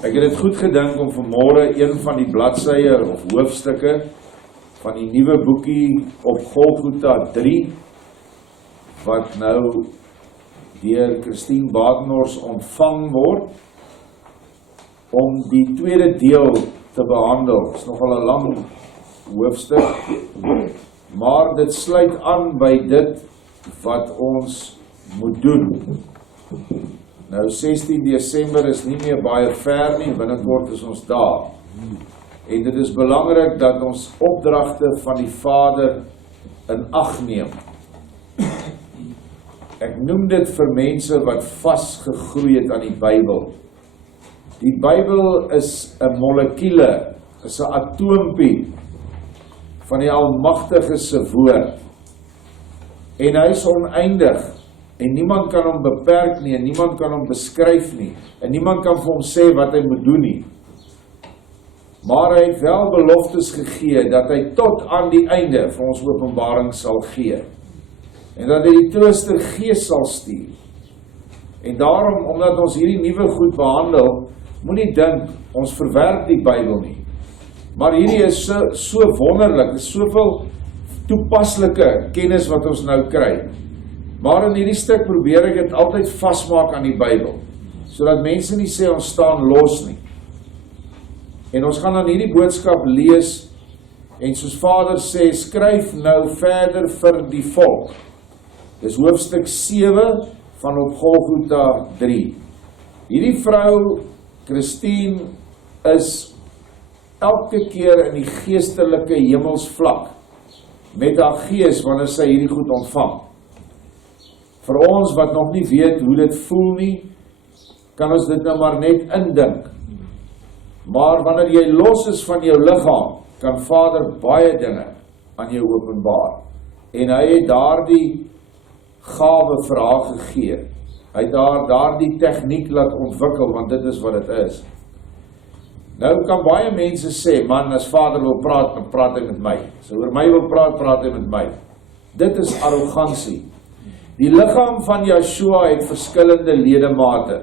Ek het dit goed gedink om vanmôre een van die bladsye of hoofstukke van die nuwe boekie op Golgota 3, wat nou deur Badenhorst ontvang word, om die tweede deel te behandel. Dit is nogal 'n lang hoofstuk, maar dit sluit aan by dit wat ons moet doen. Nou 16 Desember is nie meer baie ver nie, binnekort is ons daar. En dit is belangrik dat ons opdragte van die Vader in ag neem. Ek noem dit vir mense wat vasgegroei het aan die Bybel. Die Bybel is 'n molekule, is 'n atoompie van die Almagtige se woord. En hy is oneindig. En niemand kan hom beperk nie, en niemand kan hom beskryf nie, en niemand kan vir hom sê wat hy moet doen nie. Maar hy het wel beloftes gegee, dat hy tot aan die einde vir ons openbaring sal gee. En dat hy die Trooster Gees sal stuur. En daarom, omdat ons hierdie nuwe goed behandel, moenie dink, ons verwerp die Bybel nie. Maar hierdie is so wonderlik, is soveel toepaslike kennis wat ons nou kry. Maar in hierdie stuk probeer ek dit altyd vasmaak aan die Bybel, sodat mense nie sê ons staan los nie. En ons gaan dan hierdie boodskap lees, en soos Vader sê, skryf nou verder vir die volk. Dis hoofstuk 7 van op Golgota 3. Hierdie vrou, Christine, is elke keer in die geestelike hemelsvlak, met haar gees, wanneer sy hierdie goed ontvang. Vir ons wat nog nie weet hoe dit voel nie, kan ons dit nou maar net indink. Maar wanneer jy los is van jou liggaam, kan Vader baie dinge aan jou openbaar. En hy het daardie gawe vir haar gegee. Hy het daardie tegniek laat ontwikkel, want dit is wat dit is. Nou kan baie mense sê, man, as Vader wil praat, dan praat hy met my. As hy oor my wil praat, praat hy met my. Dit is arrogansie. Die liggaam van Yeshua het verskillende ledemate.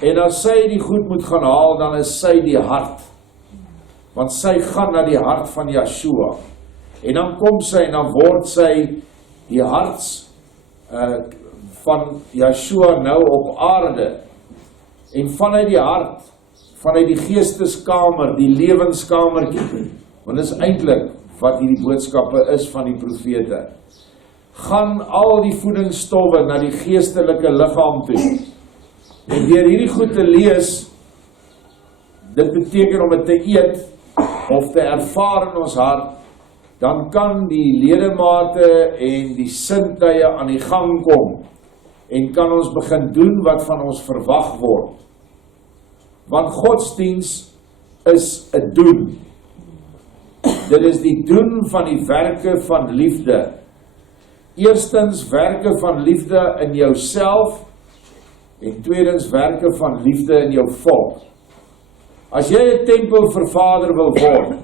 En as sy die goed moet gaan haal, dan is sy die hart. Want sy gaan na die hart van Yeshua. En dan kom sy en dan word sy die hart van Yeshua nou op aarde. En vanuit die hart, vanuit die geesteskamer, die lewenskamertjie, want dit is eintlik wat hierdie boodskappe is van die profete, gaan al die voedingsstowwe na die geestelike liggaam toe. En deur hierdie goed te lees, dit beteken om dit te eet, of te ervaar in ons hart, dan kan die ledemate en die sintuie aan die gang kom, en kan ons begin doen wat van ons verwag word. Want godsdiens is 'n doen. Dit is die doen van die werke van liefde. Eerstens werke van liefde in jouself, en tweedens werke van liefde in jou volk. As jy 'n tempel vir Vader wil word,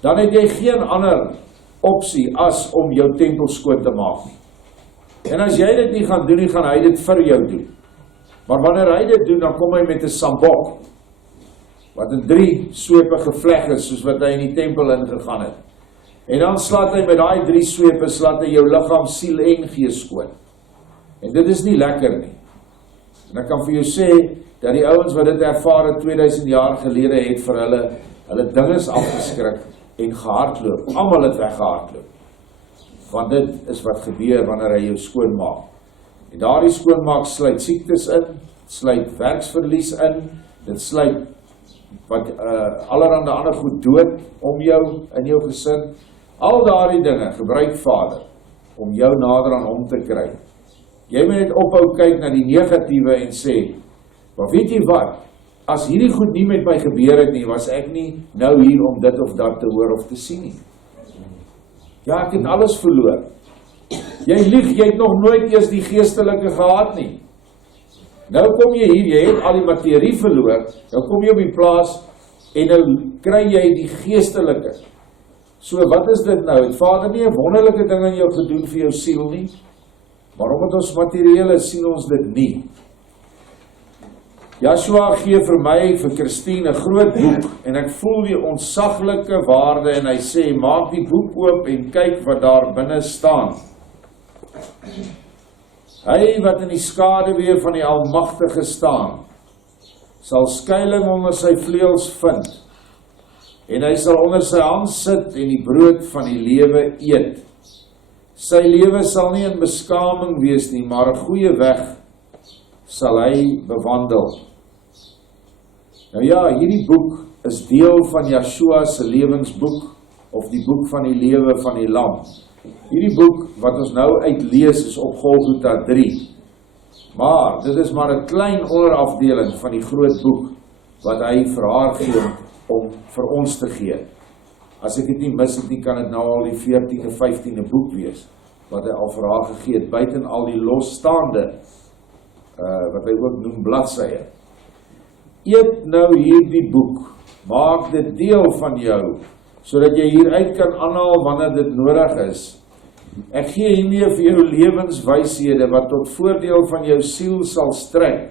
dan het jy geen ander opsie as om jou tempel skoon te maak nie. En as jy dit nie gaan doen nie, gaan hy dit vir jou doen. Maar wanneer hy dit doen, dan kom hy met 'n sambok, wat in 3 swepe gevleg is, soos wat hy in die tempel ingegaan het. En dan slaat hy met daai 3 swepe, slaat hy jou liggaam, siel en gees skoon. En dit is nie lekker nie. En ek kan vir jou sê, dat die ouens wat dit ervaar het 2000 jaar gelede het vir hulle dinges afgeskrik en gehardloop. Almal het weggehardloop. Want dit is wat gebeur wanneer hy jou skoonmaak. En daardie skoonmaak sluit siektes in, sluit werksverlies in, dit sluit wat allerhande ander goed dood om jou, in jou gesin. Al daardie dinge gebruik Vader om jou nader aan hom te kry. Jy moet net ophou kyk na die negatiewe en sê, maar weet jy wat, as hierdie goed nie met my gebeur het nie, was ek nie nou hier om dit of dat te hoor of te sien nie. Ja, ek het alles verloor. Jy lieg, jy het nog nooit eers die geestelike gehad nie. Nou kom jy hier, jy het al die materie verloor, nou kom jy op die plaas, en nou kry jy die geestelike. So wat is dit nou? Het Vader nie 'n wonderlike ding aan jou gedoen vir jou siel nie? Maar omdat ons materieel is, sien ons dit nie. Joshua gee vir my, vir Christine, 'n groot boek, en ek voel die ontsaglike waarde, en hy sê, maak die boek oop en kyk wat daar binne staan. Hy wat in die skaduwee van die Almagtige staan, sal skuiling onder sy vleuels vind, en hy sal onder sy hand sit en die brood van die lewe eet. Sy lewe sal nie in beskaming wees nie, maar 'n goeie weg sal hy bewandel. Nou ja, hierdie boek is deel van Joshua se lewensboek, of die boek van die lewe van die lam. Hierdie boek wat ons nou uitlees is op Golgota 3. Maar dit is maar 'n klein onderafdeling van die groot boek wat hy vir haar gee om vir ons te gee. As ek dit nie mis het nie, kan dit nou al die 14de, 15de boek wees wat hy al vir haar gegee het, buiten al die losstaande wat hy ook noem bladsye. Eet nou hierdie boek, maak dit deel van jou, sodat jy hieruit kan aanhaal wanneer dit nodig is. Ek gee hiermee vir jou lewenswyshede wat tot voordeel van jou siel sal strek,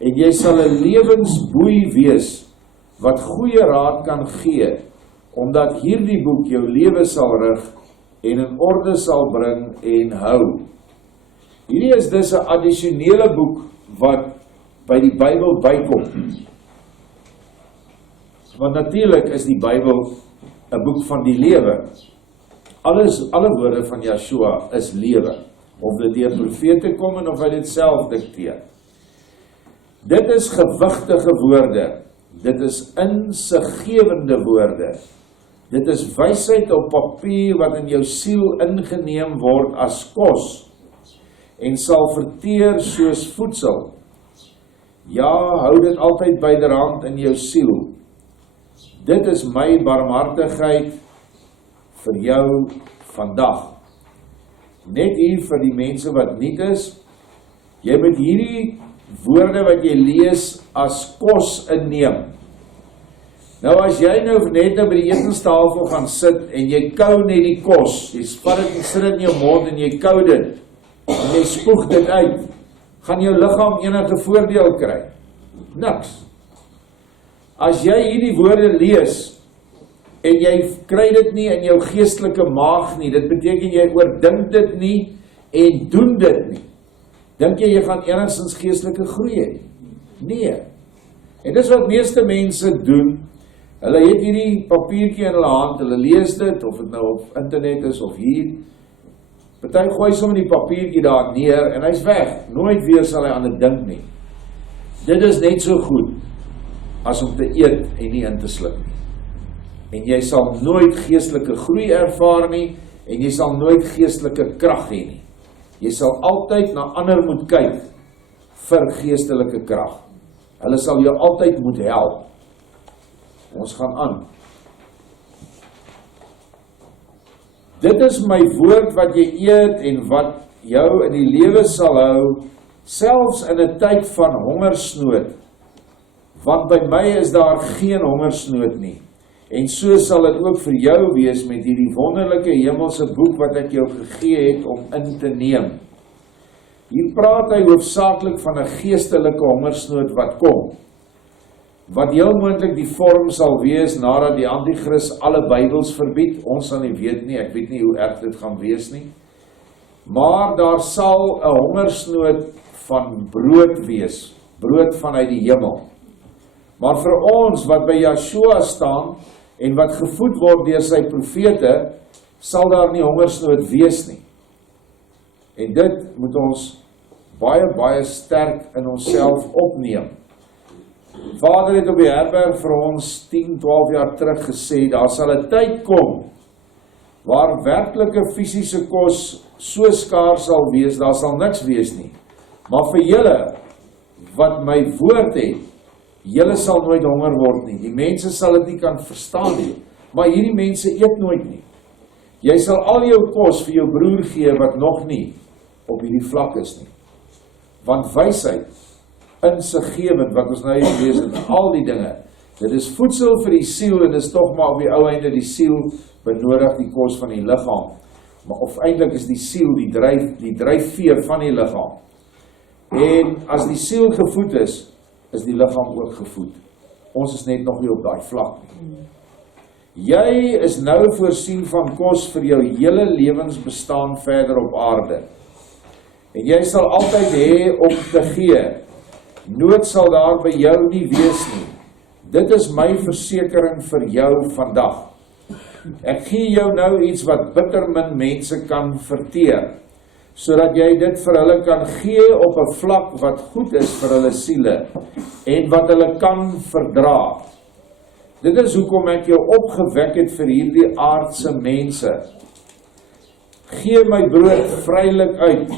en jy sal 'n lewensboei wees wat goeie raad kan gee, omdat hierdie boek jou lewe sal rig en in orde sal bring en hou. Hierdie is dus 'n addisionele boek wat by die Bybel bykom. Want natuurlik is die Bybel 'n boek van die lewe. Alle woorde van Joshua is lewe, of dit deur profete kom en of hy dit self dikteer. Dit is gewigtige woorde, dit is insiggewende woorde, dit is wysheid op papier wat in jou siel ingeneem word as kos, en sal verteer soos voedsel. Ja, hou dit altyd byderhand in jou siel. Dit is my barmhartigheid vir jou vandag. Net hier vir die mense wat nuut is, jy moet hierdie woorde wat jy lees as kos inneem. Nou as jy nou net by die etenstafel gaan sit en jy kou net die kos, jy vat dit en sit dit in jou mond en jy kou dit, en jy spoeg dit uit, gaan jou liggaam enige voordeel kry? Niks. As jy hierdie woorde lees, en jy kry dit nie in jou geestelike maag nie, dit beteken jy oordink dit nie, en doen dit nie, dink jy gaan enigstens geestelike groei hê? Nee. En dis wat meeste mense doen, hulle het hierdie papiertjie in hulle hand, hulle lees dit, of dit nou op internet is, of hier, party gooi sommer die papiertjie daar neer, en hy's weg, nooit weer sal hy aan dit dink nie. Dit is net so goed, as om te eet en nie in te sluk nie. En jy sal nooit geestelike groei ervaar nie, en jy sal nooit geestelike krag hê nie. Jy sal altyd na ander moet kyk vir geestelike krag. Hulle sal jou altyd moet help. Ons gaan aan. Dit is my woord wat jy eet en wat jou in die lewe sal hou, selfs in 'n tyd van hongersnood. Want by my is daar geen hongersnood nie. En so sal dit ook vir jou wees met hierdie wonderlike hemelse boek wat ek jou gegee het om in te neem. Hier praat hy hoofsaaklik van 'n geestelike hongersnood wat kom. Wat heel moontlik die vorm sal wees nadat die antichrist alle Bybels verbied. Ons sal nie weet nie, ek weet nie hoe erg dit gaan wees nie. Maar daar sal 'n hongersnood van brood wees, brood vanuit die hemel. Maar vir ons wat by Joshua staan en wat gevoed word deur sy profete, sal daar nie hongersnood wees nie. En dit moet ons baie sterk in onsself opneem. Vader het op die herberg vir ons 10, 12 jaar terug gesê, daar sal 'n tyd kom waar werklike fisiese kos so skaars sal wees, daar sal niks wees nie. Maar vir julle wat my woord het, julle sal nooit honger word nie. Die mense sal dit nie kan verstaan nie, maar hierdie mense eet nooit nie. Jy sal al jou kos vir jou broer gee wat nog nie op hierdie vlak is nie. Want wysheid, insiggewend, wat ons nou hier lees en al die dinge, dit is voedsel vir die siel, en dit is toch maar op die ou einde die siel benodig die kos van die liggaam. Maar of eintlik is die siel die dryfveer van die liggaam. En as die siel gevoed is, is die liggaam ook gevoed. Ons is net nog nie op daai vlak nie. Jy is nou voorsien van kos vir jou hele lewensbestaan verder op aarde. En jy sal altyd hê om te gee. Nood sal daar by jou nie wees nie. Dit is my versekering vir jou vandag. Ek gee jou nou iets wat bitter min mense kan verteer, sodat jy dit vir hulle kan gee op 'n vlak wat goed is vir hulle siele en wat hulle kan verdra. Dit is hoekom ek jou opgewek het vir hierdie aardse mense. Gee my brood vrylik uit,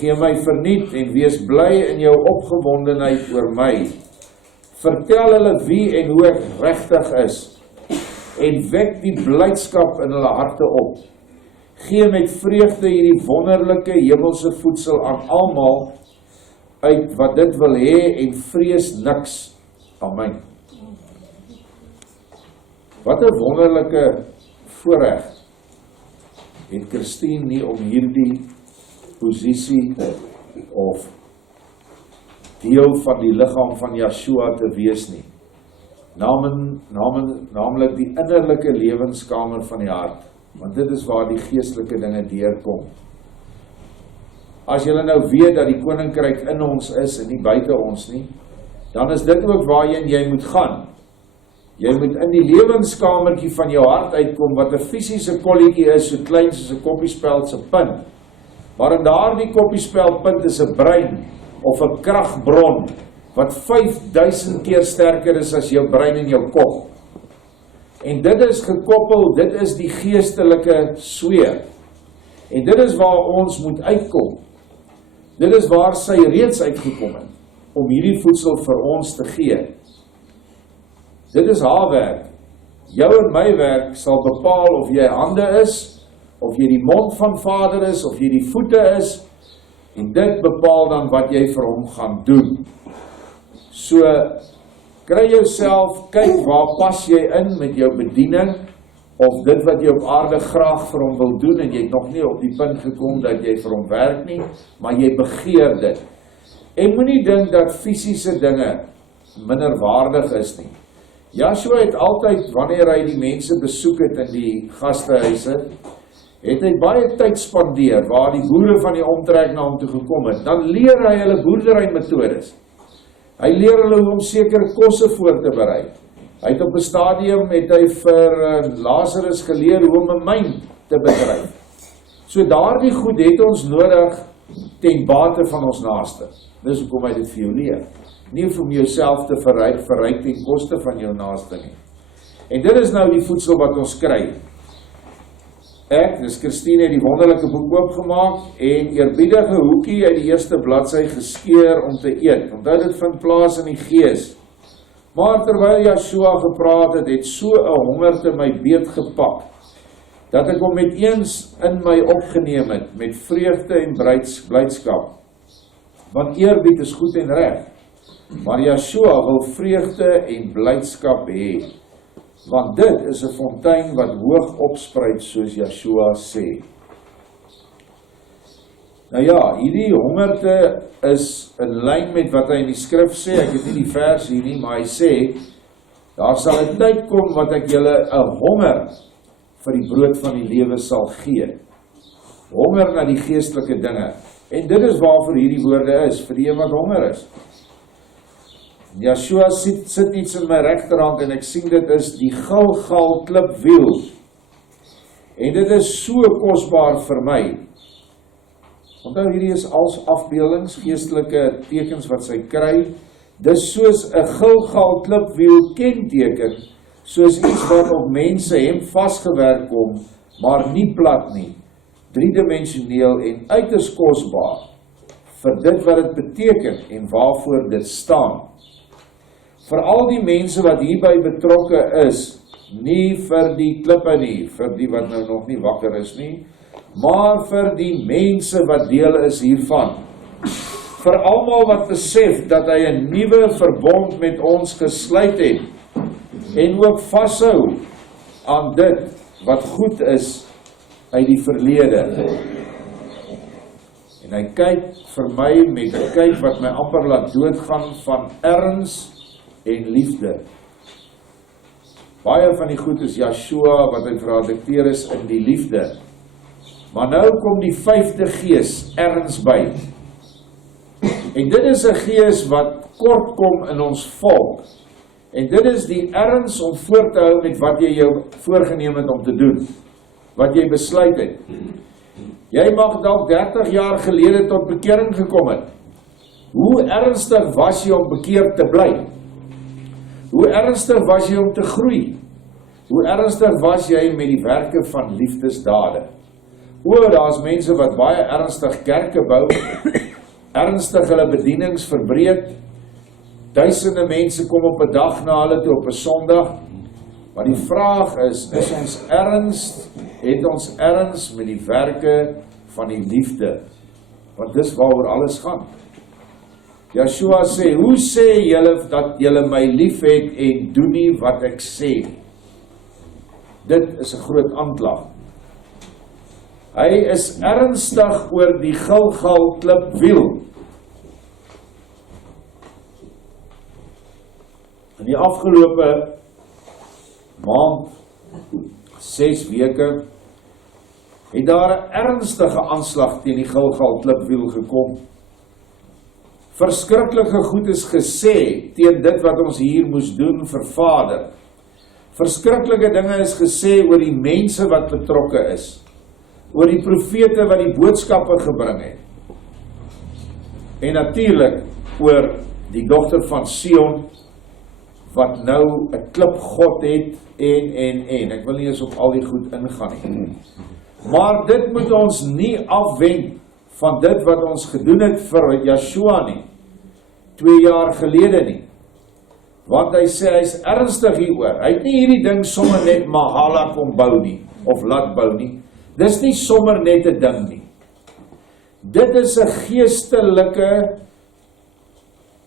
gee my verniet en wees bly in jou opgewondenheid oor my. Vertel hulle wie en hoe ek regtig is en wek die blydskap in hulle harte op. Gee met vreugde hierdie wonderlike hemelse voedsel aan almal uit wat dit wil hê en vrees niks. Amen. Wat 'n wonderlike voorreg het Christine nie om hierdie posisie of deel van die liggaam van Yeshua te wees nie. Naamlik die innerlike lewenskamer van die hart, want dit is waar die geestelike dinge deurkom. As julle nou weet dat die koninkryk in ons is en nie buite ons nie, dan is dit ook waarheen jy moet gaan. Jy moet in die lewenskamertjie van jou hart uitkom, wat 'n fisiese kolletjie is, so klein soos 'n koppiespeld se punt. Maar in daardie koppiespelpunt is 'n brein of 'n kragbron wat 5000 keer sterker is as jou brein en jou kop. En dit is gekoppel, dit is die geestelike sweer. En dit is waar ons moet uitkom. Dit is waar sy reeds uitgekom het, om hierdie voedsel vir ons te gee. Dit is haar werk. Jou en my werk sal bepaal of jy hande is, of jy die mond van Vader is, of jy die voete is, en dit bepaal dan wat jy vir hom gaan doen. So, kry jouself, kyk waar pas jy in met jou bediening, of dit wat jy op aarde graag vir hom wil doen, en jy het nog nie op die punt gekom dat jy vir hom werk nie, maar jy begeer dit. En moenie dink dat fisiese dinge minderwaardig is nie. Yeshua het altyd, wanneer hy die mense besoek het in die gastehuise, het hy baie tyd spandeer, waar die boere van die omtrek na hom toe gekom het. Dan leer hy hulle boerdery-metodes. Hy leer hulle hoe om sekere kosse voor te berei. Hy het op 'n stadium het hy vir Lazarus geleer hoe om 'n myn te bedryf. So daardie goed het ons nodig ten bate van ons naaste. Dis hoekom hy dit vir jou leer. Nie om jouself te verryk ten koste van jou naaste nie. En dit is nou die voedsel wat ons kry. Ek, dis Christine, het die wonderlike boek oopgemaak en eerbiedige hoekie uit die eerste bladsy geskeur om te eet. Onthou dit vind plaas in die gees. Maar terwyl Yeshua gepraat het, het so 'n hongerte my beet gepak, dat ek hom met eens in my opgeneem het, met vreugde en blydskap. Want eerbied is goed en reg, maar Yeshua wil vreugde en blydskap hê, want dit is 'n fontein wat hoog opspruit, soos Yeshua sê. Nou ja, hierdie hongerte is in lyn met wat hy in die skrif sê. Ek het nie die vers hier nie, maar hy sê, daar sal 'n tyd kom wat ek julle 'n honger vir die brood van die lewe sal gee. Honger na die geestelike dinge. En dit is waarvoor hierdie woorde is, vir die een wat honger is. Yeshua sit iets in my regterhand en ek sien dit is die Golgota klipwiel. En dit is so kosbaar vir my. Onthou, hierdie is als afbeeldings, geestelike tekens wat sy kry. Dis soos 'n Golgota klipwiel kenteken, soos iets wat op mense hem vasgewerk kom, maar nie plat nie, driedimensioneel en uiters kosbaar, vir dit wat dit beteken en waarvoor dit staan. Vir al die mense wat hierby betrokke is, nie vir die klippe nie, vir die wat nou nog nie wakker is nie, maar vir die mense wat deel is hiervan. Vir almal wat besef dat hy 'n nuwe verbond met ons gesluit het, en ook vashou aan dit wat goed is uit die verlede. En En hy kyk vir my met 'n kyk wat my amper laat doodgaan van erns en liefde. Baie van die goed is Yeshua wat hy verradikteer is in die liefde. Maar nou kom die 5de gees erns by. En dit is 'n gees wat kort kom in ons volk. En dit is die erns om voort te hou met wat jy jou voorgeneem het om te doen. Wat jy besluit het. Jy mag dalk 30 jaar gelede tot bekering gekom het. Hoe ernstig was jy om bekeerd te bly? Hoe ernstig was jy om te groei? Hoe ernstig was jy met die werke van liefdesdade? Daar is mense wat baie ernstig kerke bou, ernstig hulle bedienings verbreed, duisende mense kom op 'n dag na hulle toe op 'n Sondag, maar die vraag is ons erns, het ons erns met die werke van die liefde? Want dis waaroor alles gaan. Yeshua sê, hoe sê julle dat julle my lief het en doen nie wat ek sê? Dit is 'n groot aanklag. Hy is ernstig oor die Golgota klipwiel. In die afgelope maand, 6 weke, het daar 'n ernstige aanslag teen die Golgota klipwiel gekom. Verskriklike goed is gesê teen dit wat ons hier moes doen vir Vader. Verskriklike dinge is gesê oor die mense wat betrokke is. Oor die profete wat die boodskappe gebring het. En natuurlik oor die dogter van Sion wat nou 'n klipgod het en. Ek wil nie eens op al die goed ingaan nie. Maar dit moet ons nie afwenk van dit wat ons gedoen het vir Yeshua nie. 2 jaar gelede nie. Want hy sê, hy is ernstig hieroor. Hy het nie hierdie ding sommer net mahala kom bou nie, of laat bou nie. Dis nie sommer net 'n ding nie. Dit is 'n geestelike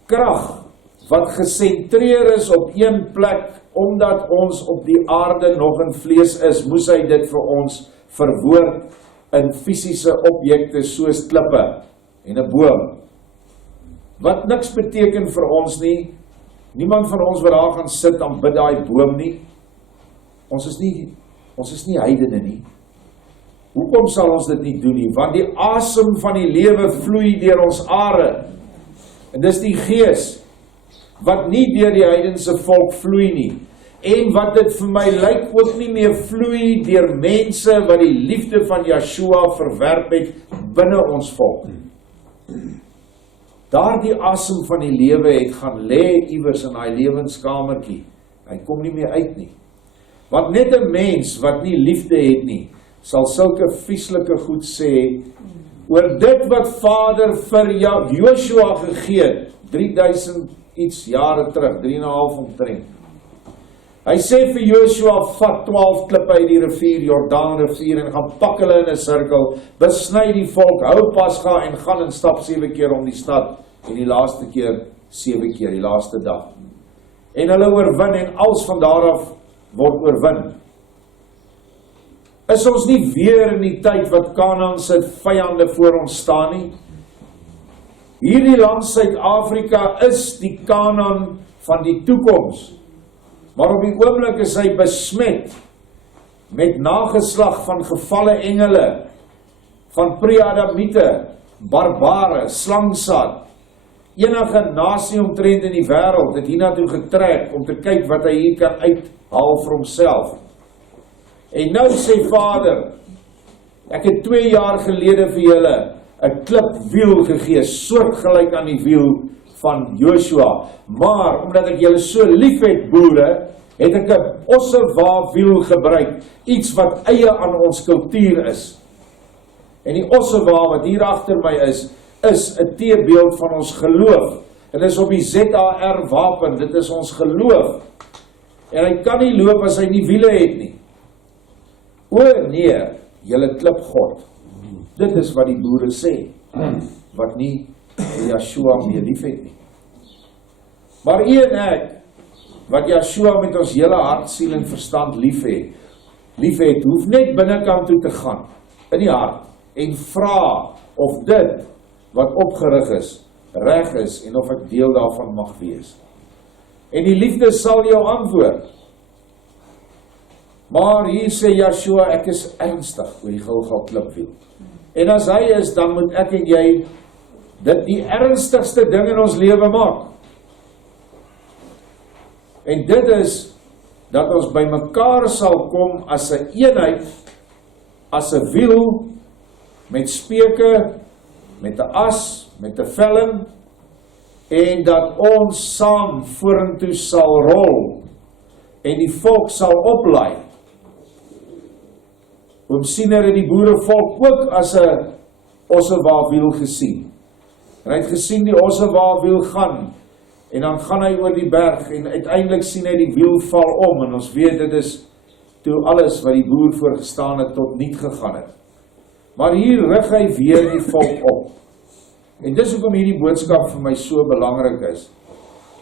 krag, wat gesentreer is op een plek, omdat ons op die aarde nog in vlees is, moes hy dit vir ons verwoord in fisiese objekte soos klippe en 'n boom. Wat niks beteken vir ons nie. Niemand van ons wat daar gaan sit en bid daai boom nie. Ons is nie heidene nie. Hoekom sal ons dit nie doen nie? Want die asem van die lewe vloei deur ons are. En dis die gees wat nie deur die heidense volk vloei nie. En wat dit vir my lyk ook nie meer vloei deur mense wat die liefde van Yeshua verwerp het binne ons volk. Daardie asem van die lewe het gaan lê iewers in daai lewenskamertjie. Hy kom nie meer uit nie. Want net 'n mens wat nie liefde het nie, sal sulke vieslike goed sê oor dit wat Vader vir Joshua gegee het, 3000 iets jare terug, 3,5 omtrent. Hy sê vir Joshua, vat 12 klippe uit die rivier, Jordaanrivier, en gaan pak hulle in 'n sirkel, besny die volk, hou Pasga en gaan en stap 7 keer om die stad, en die laaste keer 7 keer, die laaste dag. En hulle oorwin, en als van daaraf word oorwin. Is ons nie weer in die tyd wat Kanaan se vyande voor ons staan nie? Hierdie land Suid-Afrika is die Kanaan van die toekoms. Maar op die oomblik is hy besmet met nageslag van gevalle engele, van pre-Adamiete, barbare, slangsaad. Enige nasie omtrent in die wêreld het hiernatoe getrek om te kyk wat hy hier kan uithaal vir homself. En nou sê Vader, ek het 2 jaar gelede vir julle 'n klipwiel gegee, soortgelyk aan die wiel van Joshua, maar omdat ek julle so lief het, boere, het ek 'n ossewa-wiel gebruik, iets wat eie aan ons kultuur is. En die ossewa wat hier agter my is 'n teebeeld van ons geloof. Dit is op die ZAR wapen, dit is ons geloof. En hy kan nie loop as hy nie wiele het nie. O nee, julle klipgod. Dit is wat die boere sê, wat nie Yeshua meer lief het nie. Maar u en ek, wat Yeshua met ons hele hart, siel en verstand lief het, hoef net binnekant toe te gaan, in die hart, en vra of dit wat opgerig is, reg is, en of ek deel daarvan mag wees. En die liefde sal jou antwoord. Maar hier sê Joshua, ek is ernstig oor die Golgota klipwiel. En as hy is, dan moet ek en jy dit die ernstigste ding in ons lewe maak. En dit is, dat ons by mekaar sal kom as 'n eenheid, as 'n wiel, met speke, met 'n as, met 'n velling, en dat ons saam vorentoe sal rol, en die volk sal oplaai. Oom Siener het die boerevolk ook as 'n ossewaarwiel gesien. En hy het gesien die ossewaarwiel gaan, en dan gaan hy oor die berg, en uiteindelik sien hy die wiel val om, en ons weet dit is toe alles wat die boer voorgestaan het tot niet gegaan het. Maar hier rig hy weer die volk op. En dis hoekom hierdie boodskap vir my so belangrik is.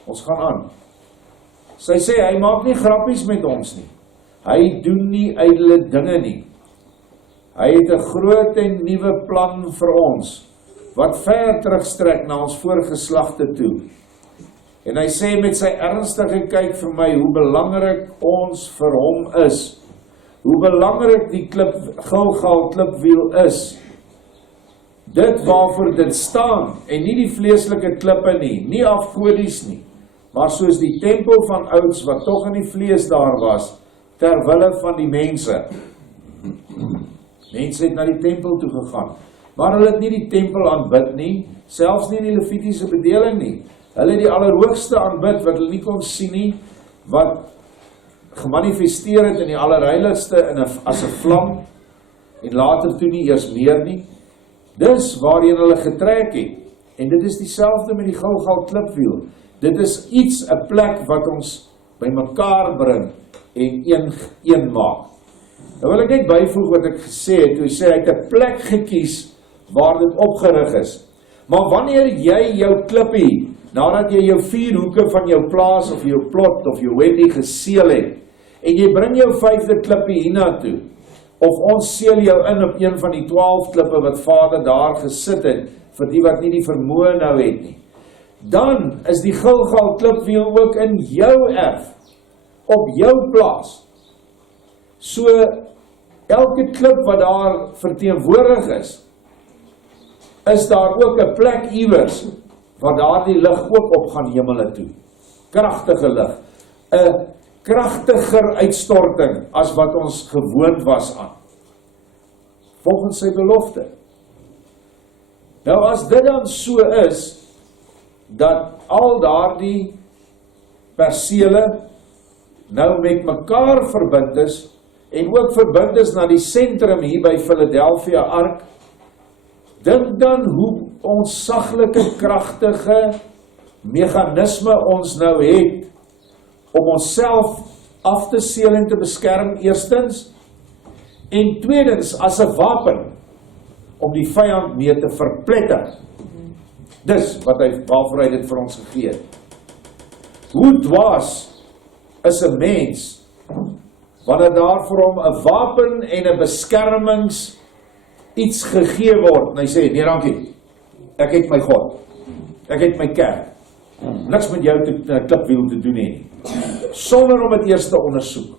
Ons gaan aan. Sy sê, hy maak nie grappies met ons nie. Hy doen nie ydelle dinge nie. Hy het 'n groot en nuwe plan vir ons, wat ver terugstrek na ons voorgeslagte toe. En hy sê met sy ernstige kyk vir my, hoe belangrik ons vir hom is. Hoe belangrik die Golgota klipwiel is. Dit waarvoor dit staan, en nie die vleeslike klippe nie afgodies nie, maar soos die tempel van ouds, wat tog in die vlees daar was, terwille van die mense. Mense het na die tempel toe gegaan, maar hulle het nie die tempel aanbid nie, selfs nie in die Levitiese bedeling nie. Hulle het die Allerhoogste aanbid, wat hulle nie kon sien nie, wat gemanifesteer het in die Allerheiligste as 'n vlam, en later toe nie eers meer nie. Dis waarheen hulle getrek het, en dit is dieselfde met die Golgota klipwiel. Dit is iets, 'n plek wat ons by mekaar bring, en een maak. Nou wil ek net byvoeg wat ek gesê het, toe hy sê, hy het 'n plek gekies, waar dit opgerig is. Maar wanneer jy jou klippie, nadat jy jou 4 hoeke van jou plaas, of jou plot, of jou weddie geseël het, en jy bring jou 5de klippie hiernatoe, of ons seël jou in op een van die 12 klippe, wat Vader daar gesit het, vir die wat nie die vermoë nou het nie, dan is die Golgota klipwiel ook in jou erf, op jou plaas. So, elke klip wat daar verteenwoordig is daar ook 'n plek iewers, waar daar die lig ook op gaan hemele toe. Kragtige lig. 'n Kragtiger uitstorting, as wat ons gewoond was aan. Volgens sy belofte. Nou as dit dan so is, dat al daardie persele nou met mekaar verbind is, en ook verbind is na die sentrum hier by Philadelphia Ark, dink dan hoe ons saglike, kragtige meganisme ons nou het, om onsself af te seël en te beskerm eerstens, en tweedens as 'n wapen, om die vyand mee te verpletter. Dis waarvoor hy dit vir ons gegee het. Hoe dwaas is 'n mens, wanneer daar vir hom 'n wapen en 'n beskermings iets gegee word, en hy sê, nee dankie, ek het my God, ek het my kerk, niks met jou klipwiel te doen nie, sonder om het eers te ondersoek.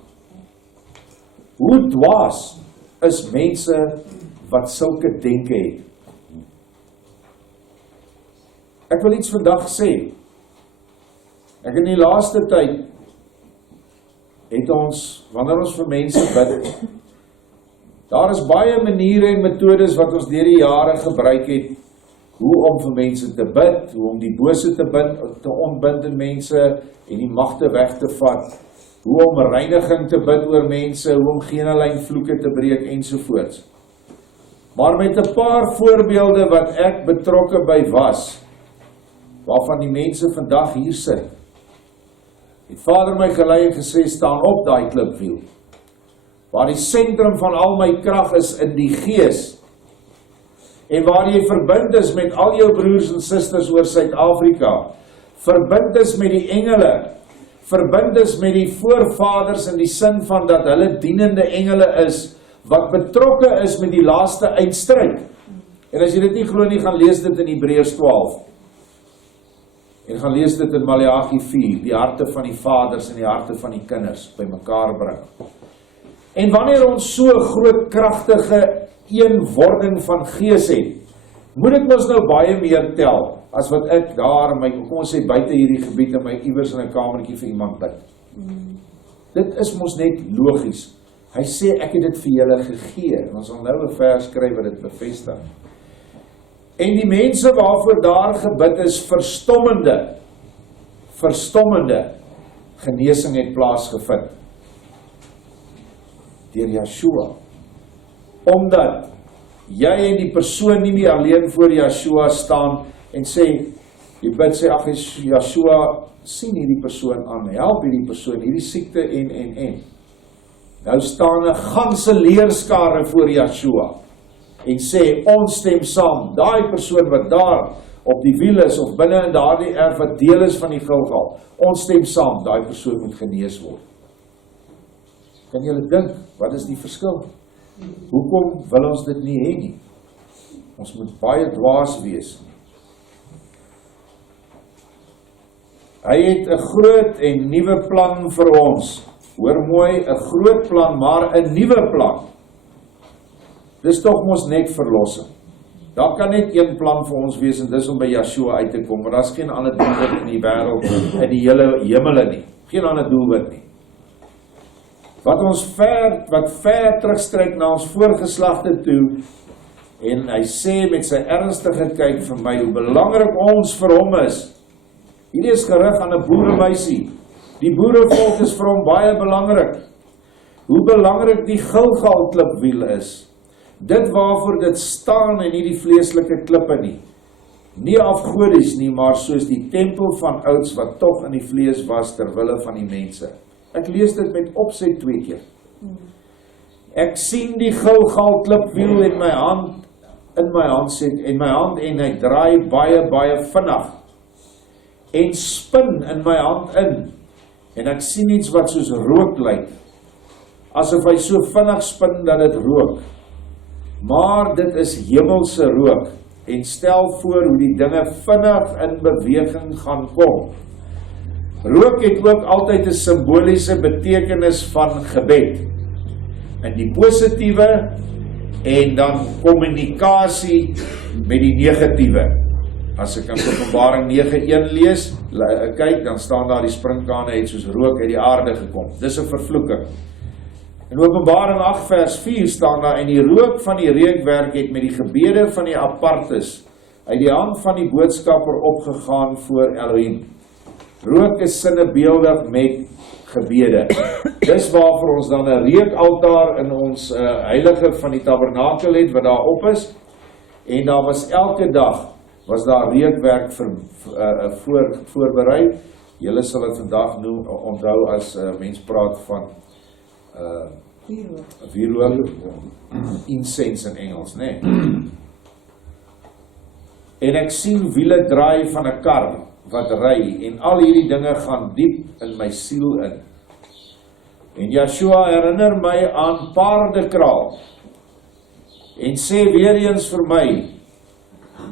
Hoe dwaas is mense wat sulke denke het? Ek wil iets vandag sê. Ek in die laaste tyd het ons, wanneer ons vir mense bid, daar is baie maniere en metodes wat ons deur die jare gebruik het, hoe om vir mense te bid, hoe om die bose te ontbind in mense, en die magte weg te vat, hoe om reiniging te bid oor mense, hoe om geen lyn vloeke te breek, ensovoorts. Maar met 'n paar voorbeelde wat ek betrokke by was, waarvan die mense vandag hier sit, het Vader my gelei en gesê, staan op daai klipwiel, waar die sentrum van al my krag is in die gees, en waar jy verbind is met al jou broers en susters oor Suid-Afrika, verbind is met die engele, verbind is met die voorvaders in die sin van dat hulle dienende engele is, wat betrokke is met die laaste eindstryd. En as jy dit nie glo nie, gaan lees dit in Hebreërs 12. En gaan lees dit in Maleagi 4, die harte van die vaders en die harte van die kinders bymekaar bring. En wanneer ons so groot kragtige eenwording van gees het, moet dit ons nou baie meer tel, as wat ek daar, kom ons sê buite hierdie gebied, in my iewers in 'n kamertjie vir iemand bid. Dit is mos net logies. Hy sê, ek het dit vir julle gegee, en ons sal nou 'n vers skryf wat dit bevestig. En die mense waarvoor daar gebid is, verstommende genesing het plaasgevind. Deur Yeshua. Omdat jy en die persoon nie meer alleen voor Yeshua staan en sê, jy bid sê, ag Yeshua, sien hierdie persoon aan, help hierdie persoon, hierdie siekte en. Nou staan 'n ganse leerskare voor Yeshua en sê, ons stem saam, daai persoon wat daar op die wiel is, of binne in daardie erf wat deel is van die Golgota, ons stem saam, daai persoon moet genees word. Kan julle dink, wat is die verskil? Hoekom wil ons dit nie hê nie? Ons moet baie dwaas wees. Hy het 'n groot en nuwe plan vir ons. Hoor mooi, 'n groot plan, maar 'n nuwe plan. Dis tog mos net verlossing. Daar kan net een plan vir ons wees, en dis om by Yeshua uit te kom, maar daar's geen ander doelwit in die wêreld, in die hele hemele nie. Geen ander doelwit nie. Wat ver terugstrek na ons voorgeslagte toe, en hy sê met sy ernstige kyk vir my, hoe belangrik ons vir hom is. Hierdie is gerig aan 'n boeremeisie. Die boerevolk is vir hom baie belangrik. Hoe belangrik die Golgota-klipwiel is. Dit waarvoor dit staan en nie die vleeslike klippe nie. Nie afgodies nie, maar soos die tempel van ouds wat tog in die vlees was ter wille van die mense. Ek lees dit met opset 2 keer. Ek sien die Golgota-klipwiel in my hand en hy draai baie vinnig en spin in my hand in. En ek sien iets wat soos rook lyk, asof hy so vinnig spin dat dit rook. Maar dit is hemelse rook, en stel voor hoe die dinge vinnig in beweging gaan kom. Rook het ook altyd 'n simboliese betekenis van gebed. In die positiewe, en dan kommunikasie met die negatiewe. As ek in Openbaring 9:1 lees, kyk, dan staan daar die sprinkane het soos rook uit die aarde gekom. Dis 'n vervloeking. In Openbaring 8 vers 4 staan daar, en die rook van die reukwerk het met die gebede van die apartes uit die hand van die boodskapper opgegaan voor Elohim. Rook is sinnebeeldig met gebede. Dis waarvoor ons dan 'n reukaltaar in ons heilige van die tabernakel het, wat daar op is, en daar was elke dag was daar reukwerk voorberei. Julle sal dit vandag onthou as mens praat van wierook, incense in Engels, né? En ek sien wiele draai van 'n kar wat ry, en al hierdie dinge gaan diep in my siel in. En Yeshua herinner my aan paardekraal, en sê weer eens vir my,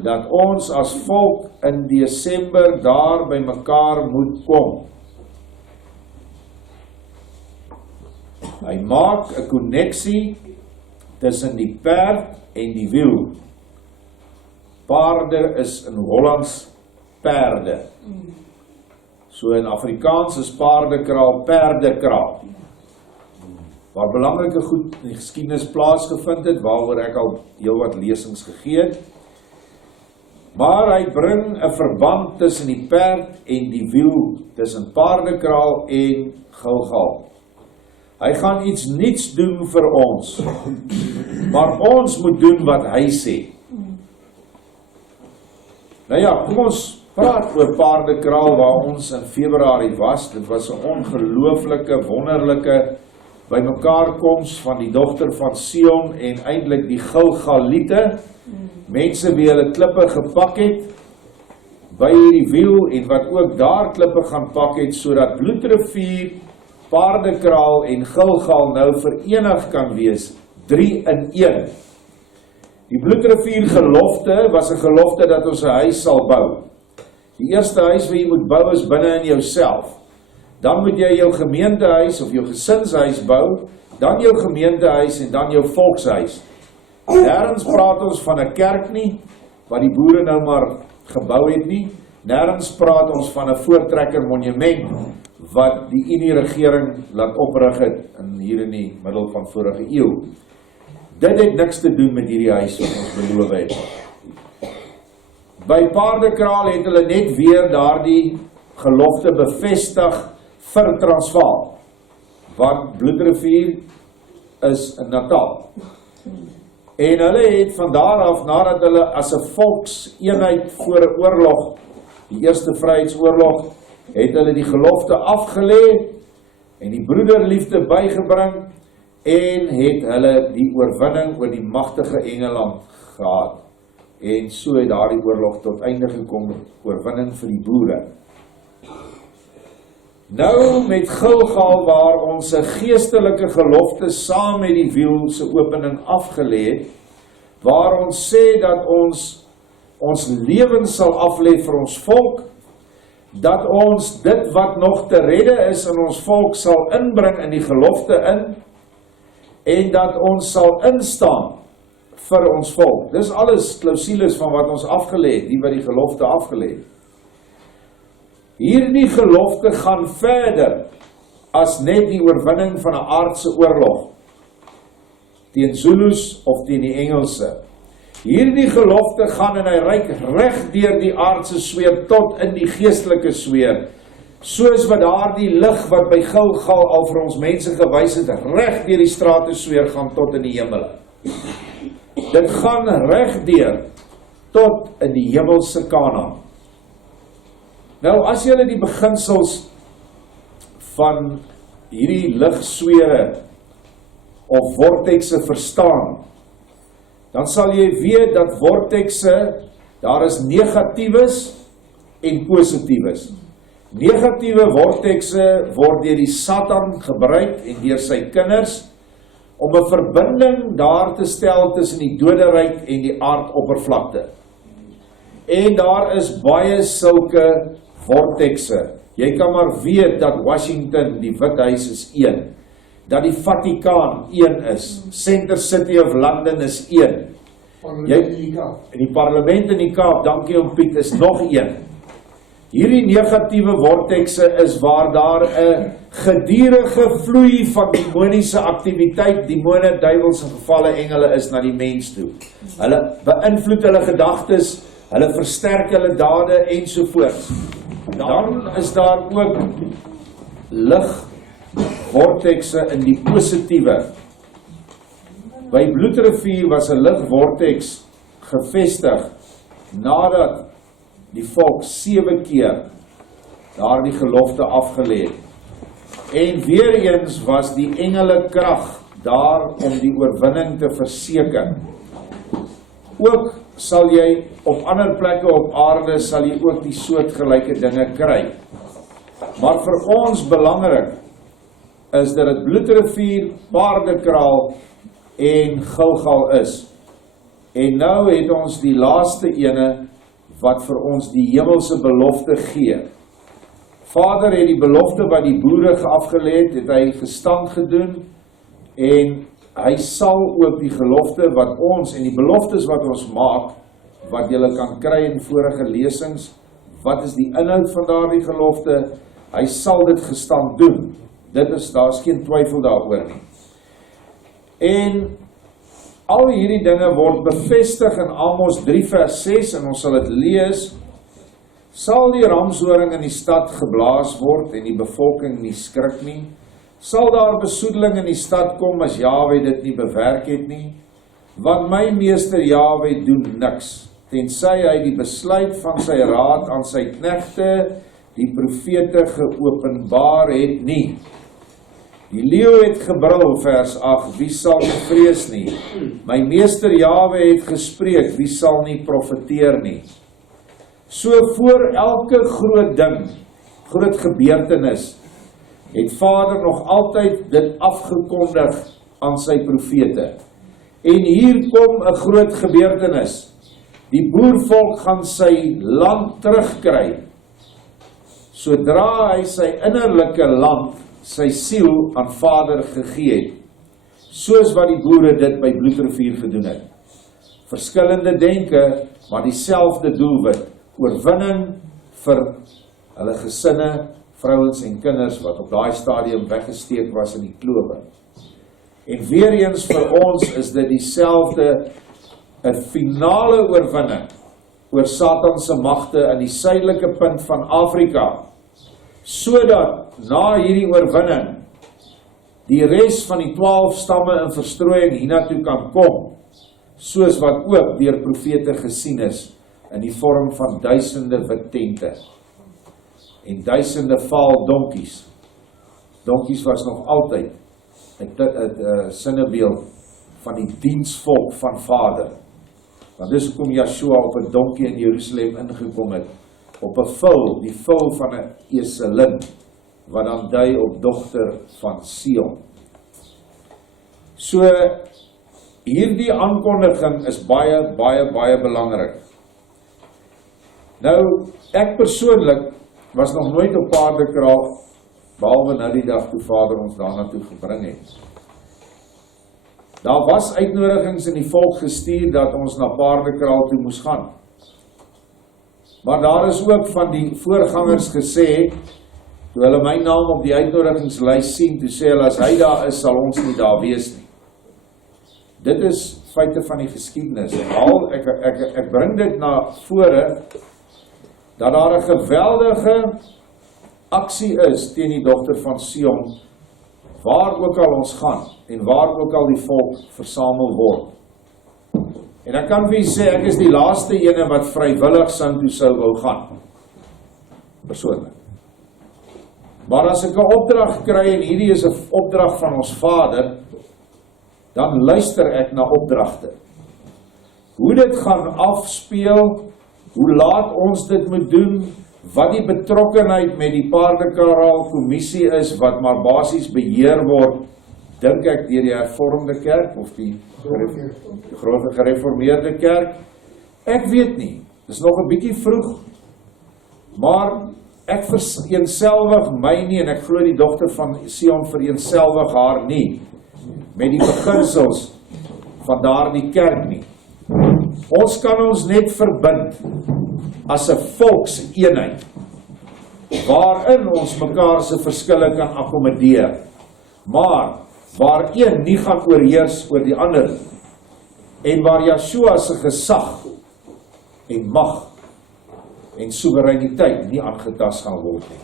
dat ons as volk in Desember daar by mekaar moet kom. Hy maak 'n koneksie tussen die perd en die wiel. Paarde is in Hollands perde. So in Afrikaans is paardekraal perdekraal. Waar belangrike goed in die geskiedenis plaasgevind het, waaroor ek al heelwat lesings gegee het. Maar hy bring 'n verband tussen die perd en die wiel, tussen paardekraal en Golgota. Hy gaan iets niets doen vir ons, maar ons moet doen wat hy sê. Nou ja, kom ons praat oor paardekraal waar ons in Februarie was. Dit was 'n ongelooflike, wonderlike bymekaarkoms van die dogter van Sion en eintlik die Gilgaliete. Mense wie hulle klippe gepak het by hierdie wiel, en wat ook daar klippe gaan pak het, sodat Bloedrivier, paardekraal en Gilgal nou verenig kan wees, 3 in 1. Die Bloedrivier gelofte was 'n gelofte dat ons 'n huis sal bou. Die eerste huis wat jy moet bou is binne in jouself. Dan moet jy jou gemeentehuis of jou gesinshuis bou, dan jou gemeentehuis en dan jou volkshuis. Nêrens praat ons van 'n kerk nie, wat die boere nou maar gebou het nie. Nêrens praat ons van 'n voortrekker monument, wat die Unie-regering laat oprig het hier in die middel van vorige eeu. Dit het niks te doen met hierdie huis wat ons beloof het. By Paardekraal het hulle net weer daardie gelofte bevestig vir Transvaal, want Bloedrivier is in Natal. En hulle het van daar af, nadat hulle as 'n volkseenheid voor 'n oorlog, die eerste Vryheidsoorlog, het hulle die gelofte afgelê en die broederliefde bygebring en het hulle die oorwinning oor die magtige Engeland gehad. En so het daardie oorlog tot einde gekom, oorwinning vir die boere. Nou met Golgota waar ons 'n geestelike gelofte saam met die wiel se opening afgelê het, waar ons sê dat ons lewens sal aflê vir ons volk, dat ons dit wat nog te redde is in ons volk sal inbring in die gelofte in, en dat ons sal instaan vir ons volk. Dis alles klausules van wat ons afgelê het, die wat die gelofte afgelê het. Hierdie gelofte gaan verder as net die oorwinning van 'n aardse oorlog teen Zulus of teen die Engelse. Hierdie gelofte gaan en hy reik reg deur die aardse sweer tot in die geestelike sweer, soos wat daardie lig wat by Golgota al vir ons mense gewys het, reg deur die strate sweer gaan tot in die hemel. Dit gaan reg deur tot in die hemelse Kanaan. Nou, as julle die beginsels van hierdie ligswere of vortekse verstaan, dan sal jy weet dat vortekse, daar is negatiewes en positiewes. Negatiewe vortekse word deur die Satan gebruik en deur sy kinders om 'n verbinding daar te stel tussen die doderyk en die aardoppervlakte. En daar is baie sulke vortekse. Jy kan maar weet dat Washington, die Withuis is een, dat die Vatikaan een is, Center City of London is een, die parlement in die Kaap, dankie om Piet, is nog een. Hierdie negatiewe vortekse is waar daar 'n gedurende vloei van demoniese aktiwiteit, demone, duiwels en gevalle engele is na die mens toe. Hulle beïnvloed hulle gedagtes, hulle versterk hulle dade ensovoorts. Dan is daar ook ligvortekse in die positiewe. By Bloedrivier was 'n ligvorteks gevestig nadat die volk 7 keer daardie gelofte afgelê het. En weer eens was die engele krag daar om die oorwinning te verseker. Ook sal jy op ander plekke op aarde sal jy ook die soortgelyke dinge kry. Maar vir ons belangrik is dat dit Bloedrivier, Paardekraal en Golgota is. En nou het ons die laaste ene wat vir ons die hemelse belofte gee. Vader het die belofte wat die boere afgelê het hy gestand gedoen en hy sal ook die gelofte wat ons en die beloftes wat ons maak, wat julle kan kry in vorige lesings, wat is die inhoud van daardie gelofte, hy sal dit gestand doen. Daar is geen twyfel daaroor nie. En al hierdie dinge word bevestig in Amos 3 vers 6 en ons sal dit lees. Sal die ramshoring in die stad geblaas word en die bevolking nie skrik nie? Sal daar besoedeling in die stad kom as Jahwe dit nie bewerk het nie? Want my meester Jahwe doen niks, tensy hy die besluit van sy raad aan sy knegte, die profete geopenbaar het nie. Die leeu het gebrul, vers 8, wie sal nie vrees nie? My meester Jahwe het gespreek, wie sal nie profeteer nie? So voor elke groot ding, groot gebeurtenis, het Vader nog altyd dit afgekondig aan sy profete. En hier kom 'n groot gebeurtenis. Die boervolk gaan sy land terugkry, sodra hy sy innerlike land, sy siel aan Vader gegee het, soos wat die boere dit by Bloedrivier gedoen het. Verskillende denke, maar dieselfde doelwit, oorwinning vir hulle gesinne, vrouens en kinders wat op daai stadium weggesteek was in die klowe. En weer eens vir ons is dit dieselfde, 'n finale oorwinning oor Satan se magte in die suidelike punt van Afrika, sodat na hierdie oorwinning die res van die 12 stamme in verstrooiing hiernatoe kan kom, soos wat ook deur profete gesien is, in die vorm van duisende wit tente en duisende vaal donkies. Donkies was nog altyd 'n sinnebeeld van die diensvolk van Vader. Want dis hoekom Yeshua op 'n donkie in Jerusalem ingekom het, op 'n vul, die vul van 'n eselin, wat dan dui op dogter van Sion. So, hierdie aankondiging is baie, baie, baie belangrik. Nou, ek persoonlik was nog nooit op paardekraal, behalwe nou die dag toe Vader ons daarna toe gebring het. Daar was uitnodigings in die volk gestuur dat ons na paardekraal toe moes gaan. Maar daar is ook van die voorgangers gesê, toe hulle my naam op die uitnodigingslys sien, toe sê hulle, as hy daar is, sal ons nie daar wees nie. Dit is feite van die geskiedenis. Ek bring dit na vore, dat daar 'n geweldige aksie is teen die dogter van Sion, waar ook al ons gaan, en waar ook al die volk versamel word. En ek kan vir julle sê, ek is die laaste ene wat vrywillig toe sou wou gaan, persoonlik. Maar as ek 'n opdrag kry, en hierdie is 'n opdrag van ons Vader, dan luister ek na opdragte. Hoe dit gaan afspeel, hoe laat ons dit moet doen, wat die betrokkenheid met die paardekraal kommissie is, wat maar basies beheer word, dink ek deur die hervormde kerk, of die gereformeerde kerk. Ek weet nie, dis nog 'n bietjie vroeg, maar ek vereenselwig my nie, en ek glo die dogter van Sion vereenselwig haar nie, met die beginsels van daardie kerk nie. Ons kan ons net verbind as 'n volkseenheid, waarin ons mekaar se verskille kan akkommodeer, maar waar een nie gaan oorheers oor die ander, en waar Yeshua se gesag en mag en soewereiniteit nie aangetast gaan word nie.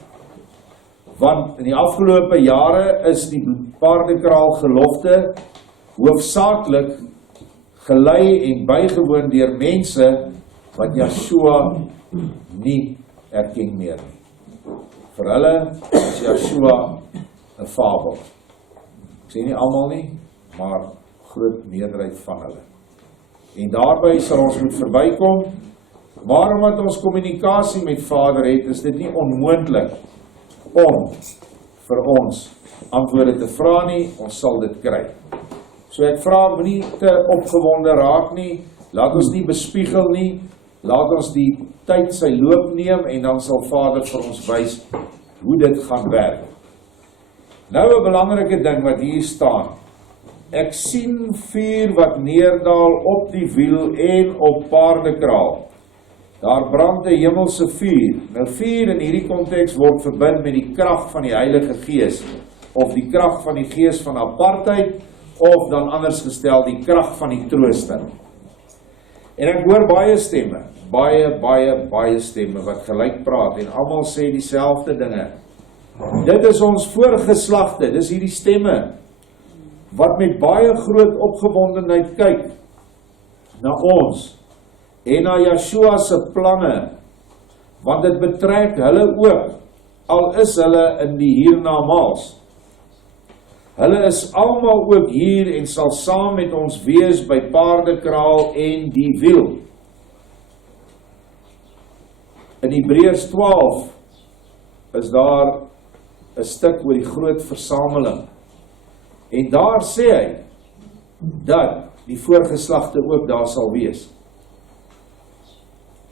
Want in die afgelope jare is die paardekraal gelofte hoofsaaklik gelei en bygewoon deur mense wat Yeshua nie erken meer nie. Vir hulle is Yeshua 'n fabel. Ek sê nie almal nie, maar groot meerderheid van hulle. En daarby sal ons moet verbykom, maar omdat ons kommunikasie met Vader het, is dit nie onmoontlik om vir ons antwoorde te vra nie, ons sal dit kry. So ek vra, moenie te opgewonde raak nie, laat ons nie bespiegel nie, laat ons die tyd sy loop neem, en dan sal Vader vir ons wys hoe dit gaan werk. Nou 'n belangrike ding wat hier staan, ek sien vuur wat neerdal op die wiel en op paardekraal. Daar brand 'n hemelse vuur. Nou vuur in hierdie konteks word verbind met die krag van die Heilige Gees, of die krag van die gees van apartheid, of dan anders gestel, die krag van die trooster. En ek hoor baie stemme, baie stemme wat gelyk praat, en almal sê dieselfde dinge. Dit is ons voorgeslagte, dis hierdie stemme, wat met baie groot opgewondenheid kyk na ons, en na Yeshua se planne, want dit betrek hulle ook, al is hulle in die hiernamaals. Hulle is almal ook hier en sal saam met ons wees by paardekraal en die wiel. In Hebreërs 12 is daar 'n stuk oor die groot versameling. En daar sê hy, dat die voorgeslagte ook daar sal wees.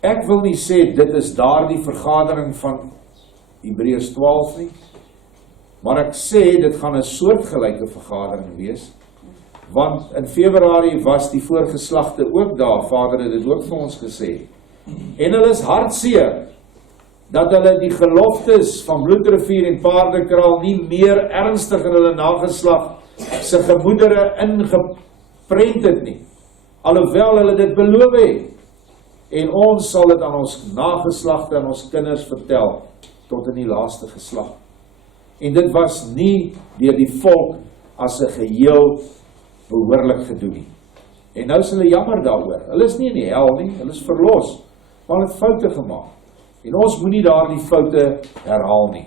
Ek wil nie sê dit is daardie vergadering van Hebreërs 12 nie, maar ek sê dit gaan 'n soortgelyke vergadering wees, want in Februarie was die voorgeslagte ook daar, Vader het dit ook vir ons gesê, en hulle is hartseer, dat hulle die geloftes van Bloedrivier en Paardekraal nie meer ernstig in hulle nageslag se gemoedere ingeprent het nie, alhoewel hulle dit beloof het, en ons sal dit aan ons nageslagte en ons kinders vertel, tot in die laaste geslag. En dit was nie deur die volk as 'n geheel behoorlik gedoen nie. En nou is hulle jammer daaroor. Hulle is nie in die hel nie, hulle is verlos, maar hulle het foute gemaak. En ons moenie daardie foute herhaal nie.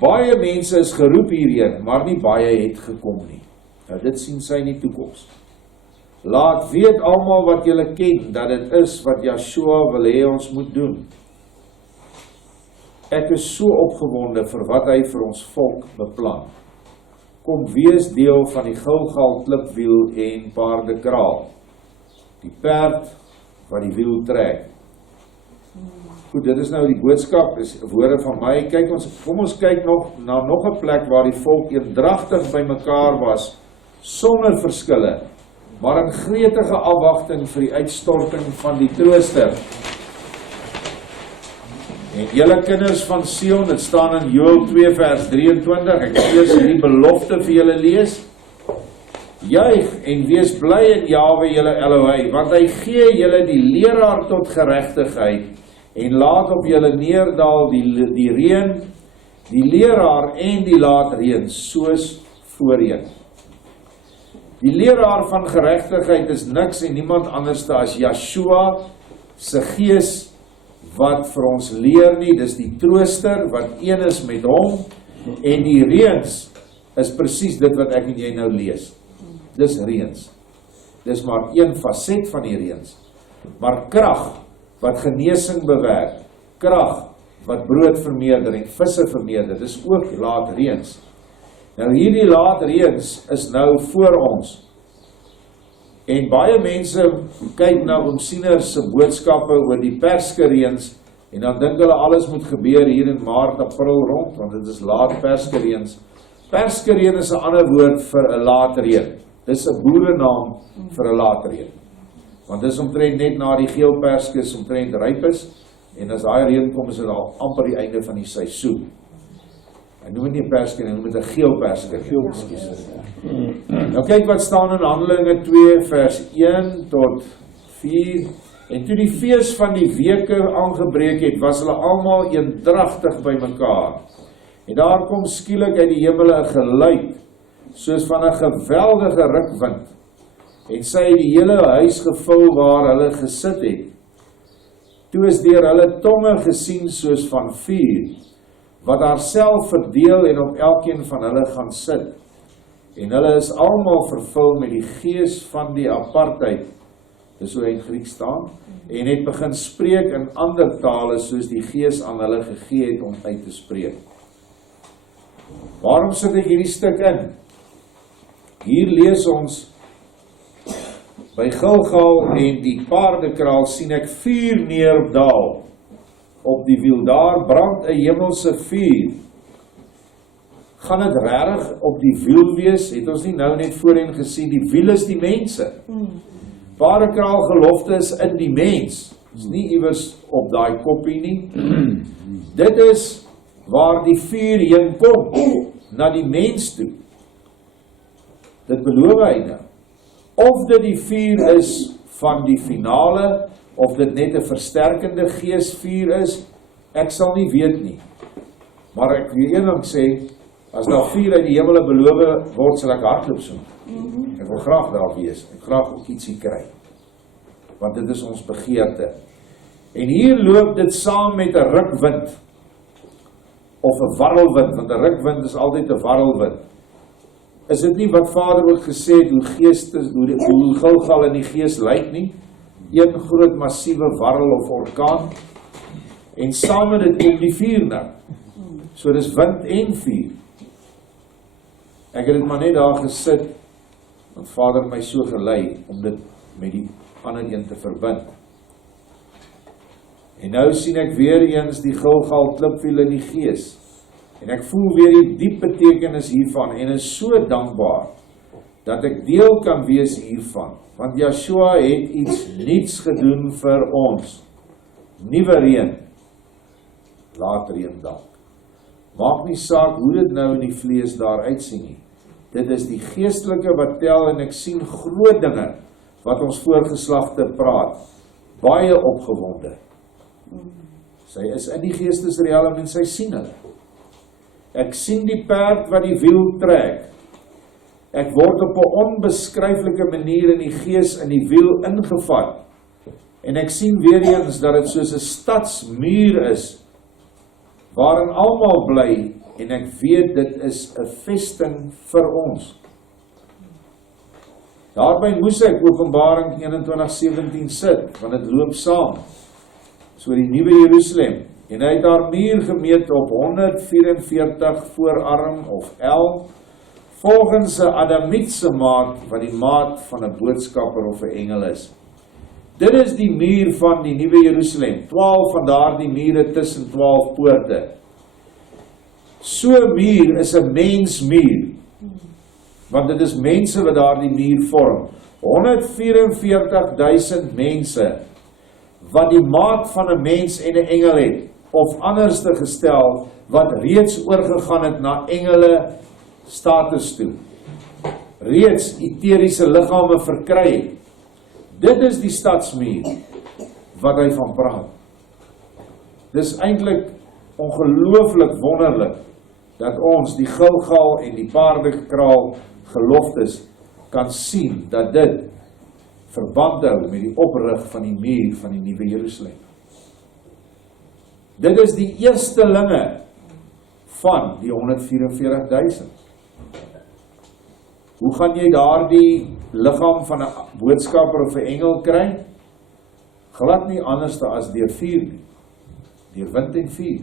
Baie mense is geroep hierheen, maar nie baie het gekom nie. Nou dit sien sy in die toekoms. Laat weet almal wat julle ken, dat dit is wat Yeshua wil hê ons moet doen. Ek is so opgewonde vir wat hy vir ons volk beplan. Kom wees deel van die Gilgal klipwiel en paardekraal. Die perd wat die wiel trek. Goed, dit is nou die boodskap, is woorde van my. Kom ons kyk na nog 'n plek waar die volk eendragtig by mekaar was, sonder verskille, maar in gretige afwagting vir die uitstorting van die trooster. En julle kinders van Sion, dit staan in Joël 2 vers 23, ek wil eers die belofte vir julle lees. Juig en wees bly in Jahwe julle Elohei, want hy gee julle die leraar tot geregtigheid, en laat op julle neerdal die reën, die leraar en die laatreën, soos voorheen. Die leraar van geregtigheid is niks en niemand anders as Yeshua se gees wat vir ons leer nie, dis die trooster wat een is met hom, en die reëns is presies dit wat ek en jy nou lees. Dis reëns. Dis maar een faset van die reëns. Maar krag wat genesing bewerk, krag wat brood vermeerder en visse vermeerder, dis ook laatreëns. Nou hierdie laatreëns is nou voor ons. En baie mense kyk na omsieners se boodskappe oor die perskereëns en dan dink hulle alles moet gebeur hier in Maart, April rond, want dit is laat perskereëns. Perskereën is 'n ander woord vir 'n laatreën. Dis 'n boerenaam vir 'n laatreën. Want dis omtrent net na die geel perskes omtrent ryp is, en as daai reën kom is dit al amper die einde van die seisoen. Hy noem dit nie 'n perskereën, hy noem dit 'n geel perskereën. Nou kyk wat staan in Handelinge 2 vers 1 tot 4. En toe die fees van die weke aangebreek het, was hulle almal eendragtig by mekaar. En daar kom skielik uit die hemele 'n geluid, soos van 'n geweldige rukwind. En sy het die hele huis gevul waar hulle gesit het. Toe is deur hulle tonge gesien soos van vuur, wat haarself verdeel en op elkeen van hulle gaan sit. En hulle is almal vervul met die gees van die apartheid, dis hoe hy in Grieks staan, en het begin spreek in ander tale soos die gees aan hulle gegee het om uit te spreek. Waarom sit ek hierdie stuk in? Hier lees ons, by Gilgal en die paardekraal sien ek vuur neerdal op die wiel. Daar brand 'n hemelse vuur. Gaan dit regtig op die wiel wees? Het ons nie nou net voorheen gesien, die wiel is die mense. Paardekraal gelofte is in die mens. Is nie iewers op daai koppie nie. Dit is waar die vuur heen kom, na die mens toe. Dit beloof hy nou. Of dit die vuur is van die finale, of dit net 'n versterkende geesvuur is, ek sal nie weet nie. Maar ek wil een ding sê, as daar vuur uit die hemele beloof word, sal ek hardloop so. Ek wil graag daar wees, ek graag ook ietsie kry. Want dit is ons begeerte. En hier loop dit saam met 'n rukwind, of 'n warrelwind, want 'n rukwind is altyd 'n warrelwind. Is dit nie wat Vader ook gesê het, hoe Gilgal in die gees lyk nie? Een groot massiewe warrel of orkaan, en saam met dit kom die vuur nou. So dis wind en vuur. Ek het dit maar net daar gesit, want Vader my so gelei om dit met die ander een te verbind. En nou sien ek weer eens die Golgota klipwiel in die gees, en ek voel weer die diep betekenis hiervan, en is so dankbaar, dat ek deel kan wees hiervan, want Yeshua het iets niets gedoen vir ons, nuwe reën, laat reën dalk. Maak nie saak hoe dit nou in die vlees daar uitsien nie, dit is die geestelike wat tel, en ek sien groot dinge, wat ons voorgeslagte praat, baie opgewonde. Sy is in die geestesrealm en sy sien hulle. Ek sien die perd wat die wiel trek. Ek word op 'n onbeskryflike manier in die gees in die wiel ingevat. En ek sien weer eens dat dit soos 'n stadsmuur is, waarin almal bly, en ek weet dit is 'n vesting vir ons. Daarby moes ek Openbaring 21:17 sit, want dit loop saam. So die nuwe Jerusalem, en hy het daar muur gemeet op 144 voorarm of el, volgens 'n Adamietse maat, wat die maat van 'n boodskapper of 'n engel is. Dit is die muur van die nuwe Jerusalem, 12 van daardie mure tussen 12 poorte. So 'n muur is 'n mensmuur, want dit is mense wat daardie muur vorm. 144.000 mense, wat die maat van 'n mens en 'n engel het, of anders te gestel, wat reeds oorgegaan het na engele status toe, reeds eteriese liggame verkry het. Dit is die stadsmuur, wat hy van praat. Dis eintlik ongelooflik wonderlik, dat ons die Gilgal en die paardekraal geloftes kan sien, dat dit verband hou met die oprig van die muur van die nuwe Jerusalem. Dit is die eerstelinge van die 144.000. Hoe gaan jy daardie liggaam van 'n boodskapper of 'n engel kry? Glad nie anders as deur vuur nie, deur wind en vuur.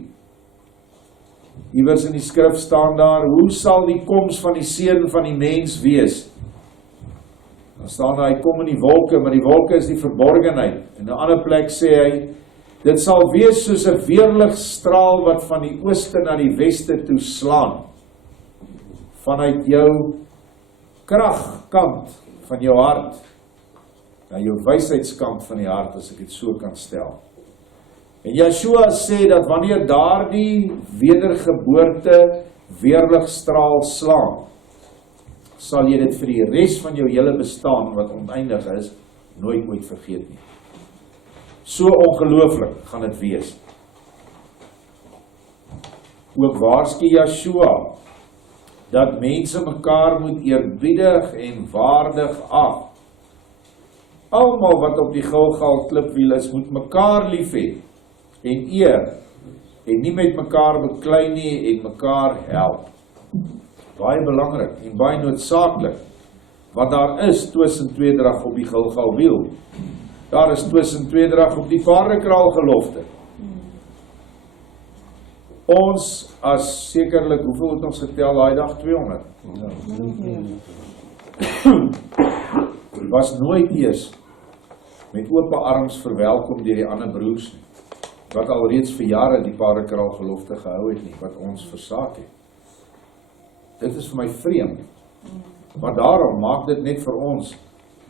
Iewers in die skrif staan daar, hoe sal die koms van die seun van die mens wees? Dan staan daar, hy kom in die wolke, maar die wolke is die verborgenheid. En 'n ander plek sê hy, dit sal wees soos 'n weerligstraal wat van die ooste na die weste toe slaan. Vanuit jou kragkant van jou hart, na jou wysheidskant van die hart, as ek dit so kan stel. En Yeshua sê dat wanneer daardie wedergeboorte weerligstraal slaan, sal jy dit vir die res van jou hele bestaan, wat oneindig is, nooit ooit vergeet nie. So ongelooflik gaan dit wees. Ook waarsku Yeshua, dat mense mekaar moet eerbiedig en waardig ag. Almal wat op die Golgota klipwiel is, moet mekaar lief hê en eer, en nie met mekaar beklei nie en mekaar help. Baie belangrik en baie noodsaaklik, want daar is twis en tweedrag op die Golgota wiel. Daar is twis en tweedrag op die paardekraal gelofte. Ons as sekerlik, hoeveel het ons getel daai dag? 200. Was nooit eers met oop arms verwelkom deur die ander broers nie, wat alreeds vir jare die paardekraal gelofte gehou het nie, wat ons versaak het. Dit is vir my vreemd, maar daarom maak dit net vir ons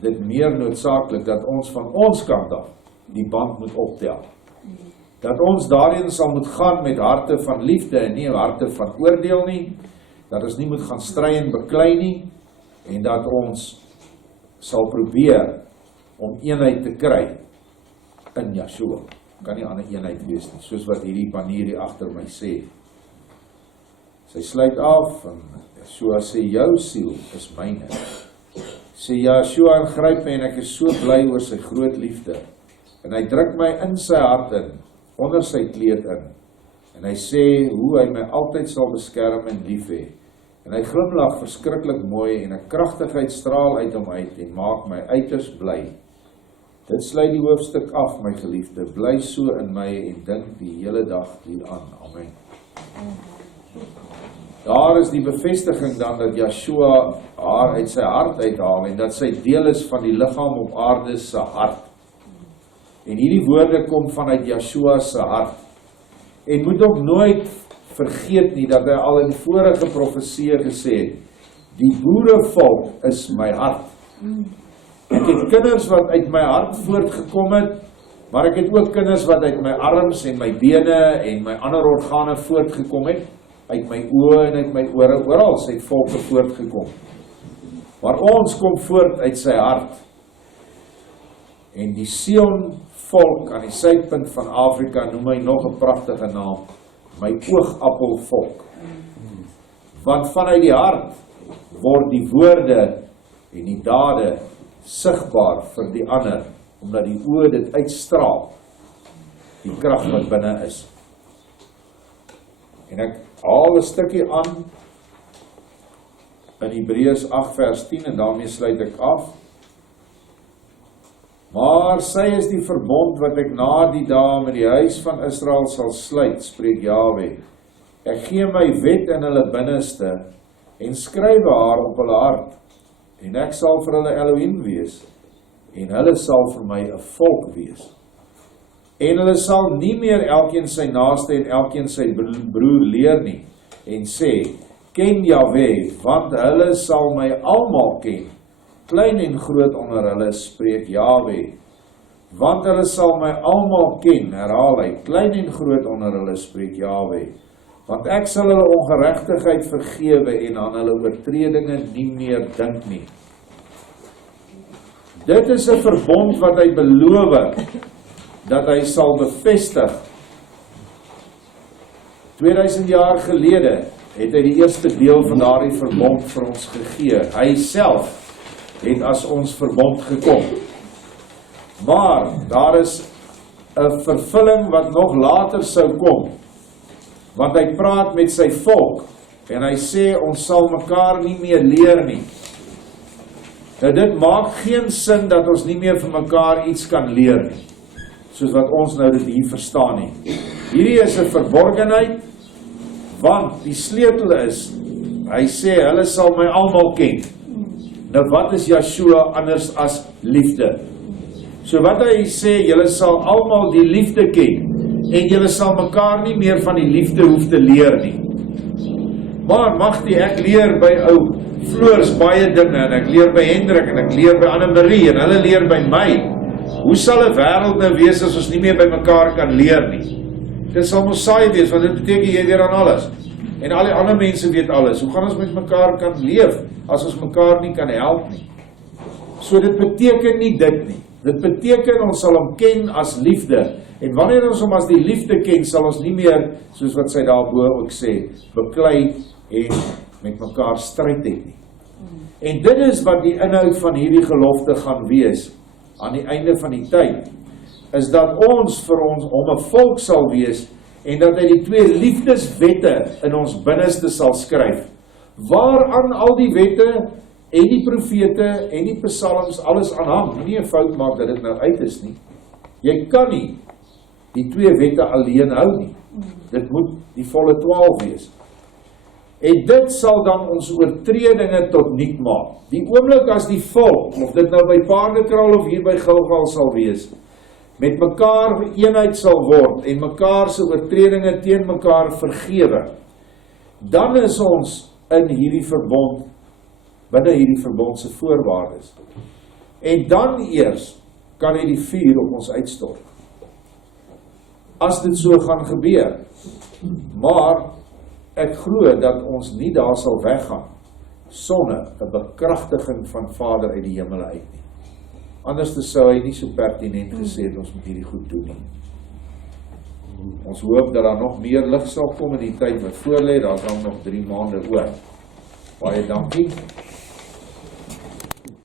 dit meer noodsaaklik, dat ons van ons kant af die band moet optel. Dat ons daarin sal moet gaan met harte van liefde en nie harte van oordeel nie, dat ons nie moet gaan stry en beklei nie, en dat ons sal probeer om eenheid te kry in Yeshua. Kan nie ander eenheid wees nie, soos wat hierdie banier hier agter my sê. Sy sluit af, en Yeshua sê, jou siel is myne. Sê Yeshua, en gryp my, en ek is so bly oor sy groot liefde. En hy druk my in sy hart in, onder sy kleed in. En hy sê, hoe hy my altyd sal beskerm en lief hê. En hy glimlag verskriklik mooi, en 'n kragtigheid straal uit hom uit, en maak my uiters bly. Dit sluit die hoofstuk af, my geliefde. Bly so in my, en dink die hele dag hieraan. Amen. Daar is die bevestiging dan, dat Yeshua haar uit sy hart uithaal, en dat sy deel is van die liggaam op aarde se hart. En hierdie woorde kom vanuit Yeshua se hart. En moet ook nooit vergeet nie, dat hy al in vorige profeseë gesê het, die boerevolk is my hart. Ek het kinders wat uit my hart voortgekom het, maar ek het ook kinders wat uit my arms en my bene en my ander organe voortgekom het, uit my oë en uit my ore, oral het volke voortgekom. Maar ons kom voort uit sy hart. En die Sion volk aan die suidpunt van Afrika noem hy nog 'n pragtige naam, my oogappelvolk. Want vanuit die hart word die woorde en die dade sigbaar vir die ander, omdat die oë dit uitstraal, die krag wat binne is. En ek haal 'n stukkie aan in Hebreërs 8 vers 10 en daarmee sluit ek af. Maar sy is die verbond wat ek na die dae met die huis van Israel sal sluit, spreek Jahwe. Ek gee my wet in hulle binneste en skrywe haar op hulle hart, en ek sal vir hulle Elohim wees, en hulle sal vir my 'n volk wees. En hulle sal nie meer elkeen sy naaste en elkeen sy broer leer nie, en sê, ken Jahwe, want hulle sal my almal ken, klein en groot onder hulle, spreek Jahwe. Want hulle sal my almal ken, herhaal hy, klein en groot onder hulle, spreek Jahwe. Want ek sal hulle ongeregtigheid vergewe en aan hulle oortredinge nie meer dink nie. Dit is 'n verbond wat hy beloof dat hy sal bevestig. 2000 jaar gelede het hy die eerste deel van daardie verbond vir ons gegee. Hy self het as ons verbond gekom. Maar daar is 'n vervulling wat nog later sou kom. Want hy praat met sy volk en hy sê ons sal mekaar nie meer leer nie. Nou dit maak geen sin dat ons nie meer vir mekaar iets kan leer nie, soos wat ons nou dit hier verstaan nie. Hierdie is 'n verborgenheid, want die sleutel is, hy sê hulle sal my almal ken. Nou wat is Yeshua anders as liefde? So wat hy sê, julle sal almal die liefde ken, en julle sal mekaar nie meer van die liefde hoef te leer nie. Maar magtie, ek leer by ou Floors baie dinge, en ek leer by Hendrik, en ek leer by Annemarie, en hulle leer by my. Hoe sal 'n wêreld nou wees as ons nie meer by mekaar kan leer nie? Dit sal mos saai wees, want dit beteken jy weet aan alles. En al die ander mense weet alles. Hoe gaan ons met mekaar kan leef, as ons mekaar nie kan help nie? So dit beteken nie dit nie. Dit beteken ons sal hom ken as liefde. En wanneer ons hom as die liefde ken, sal ons nie meer, soos wat sy daarbo ook sê, beklei en met mekaar stryd het nie. En dit is wat die inhoud van hierdie gelofte gaan wees, aan die einde van die tyd, is dat ons vir ons om 'n volk sal wees, en dat hy die 2 liefdeswette in ons binneste sal skryf, waaraan al die wette, en die profete, en die psalms, alles aan hang. Nie 'n fout maak dat dit nou uit is nie. Jy kan nie die 2 wette alleen hou nie. Dit moet die volle 12 wees. En dit sal dan ons oortredinge tot niet maak. Die oomblik as die volk, of dit nou by Paardekraal of hier by Golgota sal wees, met mekaar eenheid sal word, en mekaar se oortredinge teen mekaar vergewe, dan is ons in hierdie verbond, binne hierdie verbond se voorwaardes. En dan eers kan hy die vuur op ons uitstort. As dit so gaan gebeur. Maar ek glo dat ons nie daar sal weggaan sonder 'n bekragtiging van Vader uit die hemele uit nie. Anders sou hy nie so pertinent gesê het ons moet hierdie goed doen nie. Ons hoop dat daar nog meer lig sal kom in die tyd wat voorlê. Daar gaan nog 3 maande oor. Baie dankie.